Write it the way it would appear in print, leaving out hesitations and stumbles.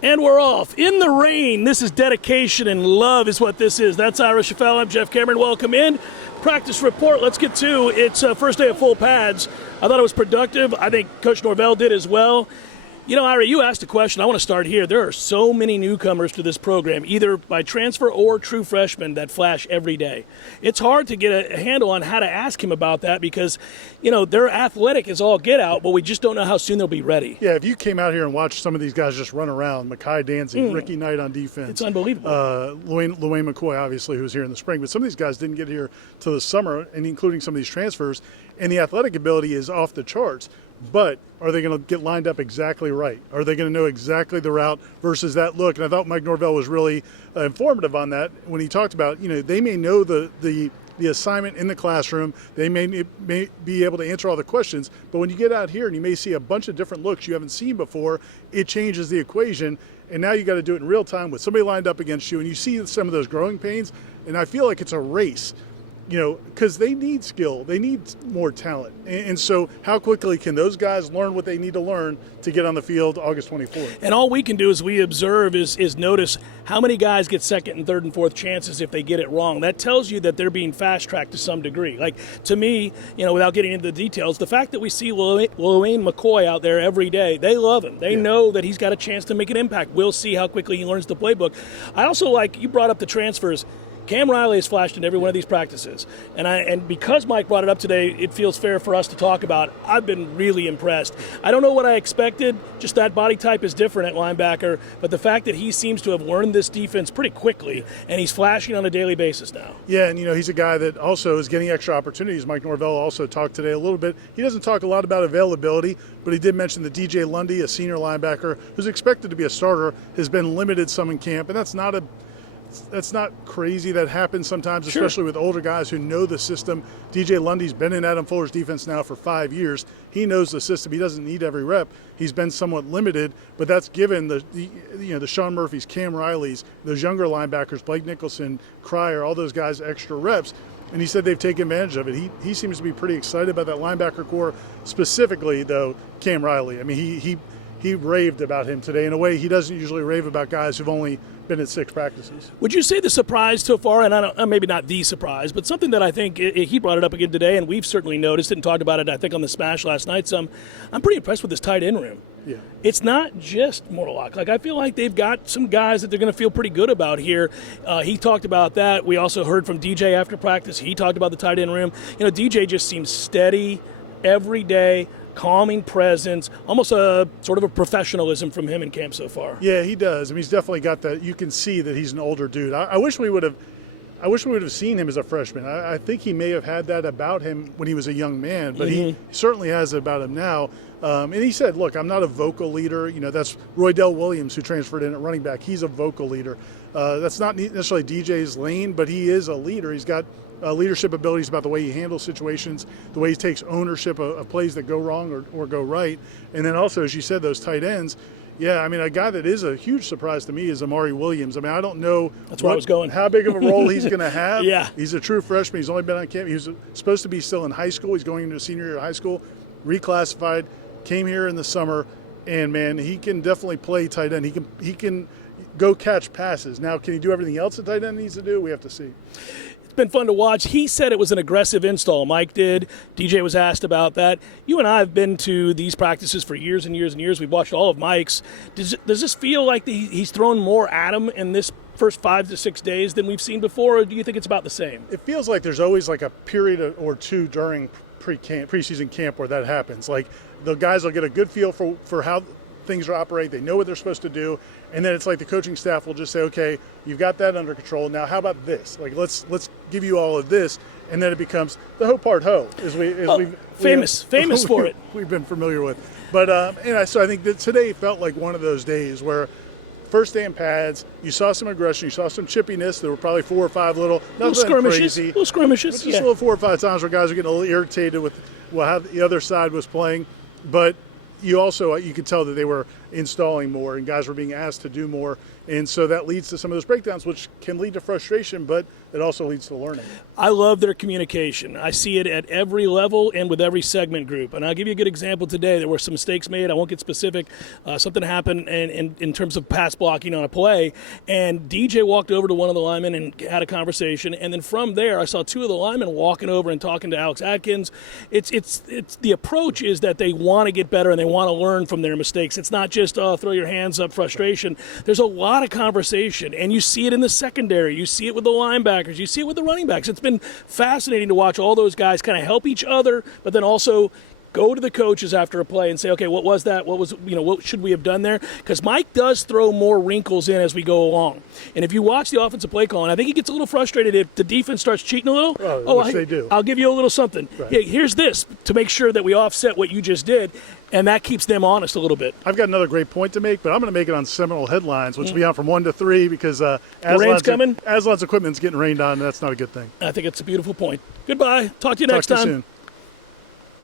And we're off. In the rain. This is dedication and love is what this is. That's Ira Schoffel. I'm Jeff Cameron. Welcome in. Practice report. Let's get to it's first day of full pads. I thought it was productive. I think Coach Norvell did as well. You know, Ira, you asked a question. I want to start here. There are so many newcomers to this program, either by transfer or true freshmen, that flash every day. It's hard to get a handle on how to ask him about that because, you know, they're athletic as all get out, but we just don't know how soon they'll be ready. Yeah, if you came out here and watched some of these guys just run around, Mekhi Danzig, Ricky Knight on defense. It's unbelievable. Luane McCoy, obviously, who was here in the spring. But some of these guys didn't get here till the summer, and including some of these transfers. And the athletic ability is off the charts. But are they going to get lined up exactly right? Are they going to know exactly the route versus that look? And I thought Mike Norvell was really informative on that when he talked about, you know, they may know the assignment in the classroom. They may be able to answer all the questions. But when you get out here and you may see a bunch of different looks you haven't seen before, it changes the equation. And now you got to do it in real time with somebody lined up against you. And you see some of those growing pains. And I feel like it's a race. You know, because they need skill, they need more talent. And so how quickly can those guys learn what they need to learn to get on the field August 24th? And all we can do as we observe is notice how many guys get second and third and fourth chances if they get it wrong. That tells you that they're being fast-tracked to some degree. Like, to me, you know, without getting into the details, the fact that we see Luane McCoy out there every day, they love him. They know that he's got a chance to make an impact. We'll see how quickly he learns the playbook. I also like, you brought up the transfers. Cam Riley has flashed in every one of these practices. And because Mike brought it up today, it feels fair for us to talk about. I've been really impressed. I don't know what I expected. Just that body type is different at linebacker. But the fact that he seems to have learned this defense pretty quickly, and he's flashing on a daily basis now. Yeah, and, you know, he's a guy that also is getting extra opportunities. Mike Norvell also talked today a little bit. He doesn't talk a lot about availability, but he did mention that DJ Lundy, a senior linebacker who's expected to be a starter, has been limited some in camp. And that's not crazy. That happens sometimes, especially with older guys who know the system. DJ Lundy's been in Adam Fuller's defense now for 5 years. He knows the system. He doesn't need every rep. He's been somewhat limited, but that's given the Sean Murphys, Cam Rileys, those younger linebackers, Blake Nicholson, Cryer, all those guys extra reps. And he said they've taken advantage of it. He seems to be pretty excited about that linebacker core, specifically though Cam Riley. I mean, he raved about him today in a way he doesn't usually rave about guys who've only been at 6 practices. Would you say the surprise so far, and maybe not the surprise, but something that I think he brought it up again today, and we've certainly noticed it and talked about it, I think, on the Smash last night. I'm pretty impressed with this tight end room. Yeah. It's not just Mortlock. Like, I feel like they've got some guys that they're going to feel pretty good about here. He talked about that. We also heard from DJ after practice. He talked about the tight end room. You know, DJ just seems steady every day. Calming presence, almost a sort of a professionalism from him in camp so far. Yeah, he does. I mean, he's definitely got that. You can see that he's an older dude. I wish we would have seen him as a freshman. I think he may have had that about him when he was a young man, but he certainly has it about him now. And he said, look, I'm not a vocal leader. You know, that's Roydell Williams, who transferred in at running back. He's a vocal leader. That's not necessarily DJ's lane, but he is a leader. He's got leadership abilities about the way he handles situations, the way he takes ownership of plays that go wrong or go right. And then also, as you said, those tight ends. Yeah, I mean, a guy that is a huge surprise to me is Amari Williams. I mean, I don't know how big of a role he's going to have. Yeah. He's a true freshman. He's only been on camp. He was supposed to be still in high school. He's going into senior year of high school, reclassified, came here in the summer, and, man, he can definitely play tight end. He can go catch passes. Now, can he do everything else that tight end needs to do? We have to see. Been fun to watch. He said it was an aggressive install. Mike did. DJ was asked about that. You and I have been to these practices for years and years and years. We've watched all of Mike's. Does this feel like he's thrown more at him in this first 5 to 6 days than we've seen before, or do you think it's about the same? It feels like there's always like a period or two during preseason camp where that happens. Like, the guys will get a good feel for how things operate. They know what they're supposed to do. And then it's like the coaching staff will just say, okay, you've got that under control. Now how about this? Like, let's give you all of this. And then it becomes the ho part ho, famous for it. We've been familiar with. But so I think that today felt like one of those days where first day in pads, you saw some aggression, you saw some chippiness. There were probably 4 or 5 little skirmishes. Crazy, little skirmishes. Just little 4 or 5 times where guys are getting a little irritated with how the other side was playing. But you could tell that they were installing more, and guys were being asked to do more. And so that leads to some of those breakdowns, which can lead to frustration, but it also leads to learning. I love their communication. I see it at every level and with every segment group. And I'll give you a good example today. There were some mistakes made. I won't get specific. Something happened in terms of pass blocking on a play, and DJ walked over to one of the linemen and had a conversation. And then from there, I saw two of the linemen walking over and talking to Alex Atkins. It's the approach is that they want to get better and they want to learn from their mistakes. It's not just throw your hands up, frustration. There's a lot of conversation, and you see it in the secondary. You see it with the linebackers. You see it with the running backs. It's been fascinating to watch all those guys kind of help each other, but then also go to the coaches after a play and say, okay, what was that? What should we have done there? Because Mike does throw more wrinkles in as we go along. And if you watch the offensive play calling, I think he gets a little frustrated if the defense starts cheating a little. They do. I'll give you a little something. Right. Yeah, here's this to make sure that we offset what you just did. And that keeps them honest a little bit. I've got another great point to make, but I'm going to make it on Seminole headlines, which will be on from 1 to 3 because rain's coming. Aslan's equipment's getting rained on, and that's not a good thing. I think it's a beautiful point. Goodbye. Talk to you next time. Talk to you soon.